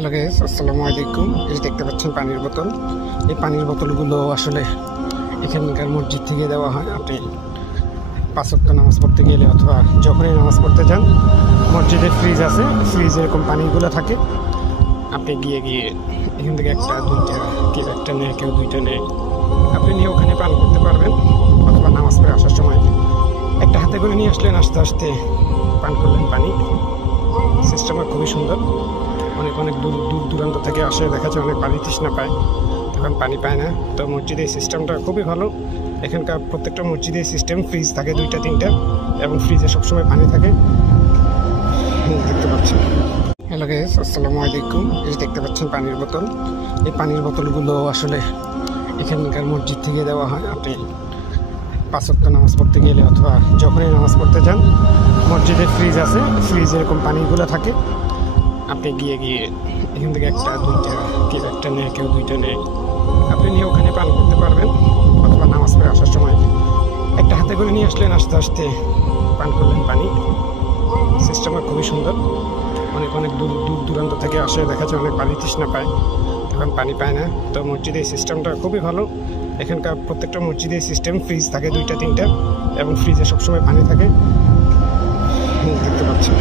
Hello guys, আসসালামু আলাইকুম। এই দেখতে পাচ্ছেন পানির বোতল। এই পানির বোতলগুলো আসলে এখানকার মসজিদ থেকে দেওয়া হয়। আপনি 5 ওয়াক্ত নামাজ পড়তে গেলে অথবা যখনই নামাজ পড়তে যান, মসজিদে ফ্রিজ আছে, ফ্রিজ এরকম পানিগুলো থাকে। আপনি গিয়ে এখান থেকে একটা দুইটা, কেউ একটা নেয়, কেউ দুইটা নেয়, আপনি নিয়ে ওখানে পান করতে পারবেন। অথবা নামাজ পড়ে আসার সময় একটা হাতে করে নিয়ে আসলেন, আস্তে আস্তে পান করলেন পানি। সিস্টেমটা খুবই সুন্দর। অনেক দূর দূরান্ত থেকে আসে, দেখা যায় অনেক পানি তৃষ্ণা পায়, তখন পানি পায় না। তো মসজিদের সিস্টেমটা খুবই ভালো। এখানকার প্রত্যেকটা মসজিদের সিস্টেম ফ্রিজ থাকে 2টা 3টা, এবং ফ্রিজে সবসময় পানি থাকে। দেখতে পাচ্ছেন। হ্যালো গাইস, আসসালামু আলাইকুম। এই দেখতে পাচ্ছেন পানির বোতল। এই পানির বোতলগুলো আসলে এখানকার মসজিদ থেকে দেওয়া হয়। আপনি 5 ওয়াক্ত নামাজ পড়তে গেলে অথবা যখনই নামাজ পড়তে যান, মসজিদে ফ্রিজ আছে, ফ্রিজ এরকম পানিগুলো থাকে। আপনি গিয়ে এখান থেকে একটা দুইটা, কেউ একটা নেয়, কেউ দুইটা নেয়, আপনি নিয়ে ওখানে পান করতে পারবেন। অথবা নামাজ পড়ে আসার সময় একটা হাতে করে নিয়ে আসলেন, আস্তে আস্তে পান করলেন পানি। সিস্টেমটা খুবই সুন্দর। অনেক দূর দূরান্ত থেকে আসে, দেখা যায় অনেক পানি তৃষ্ণা পায়, তখন পানি পায় না। তো মসজিদের সিস্টেমটা খুবই ভালো। এখানকার প্রত্যেকটা মসজিদের সিস্টেম ফ্রিজ থাকে 2টা 3টা, এবং ফ্রিজে সবসময় পানি থাকে। দেখতে পাচ্ছেন।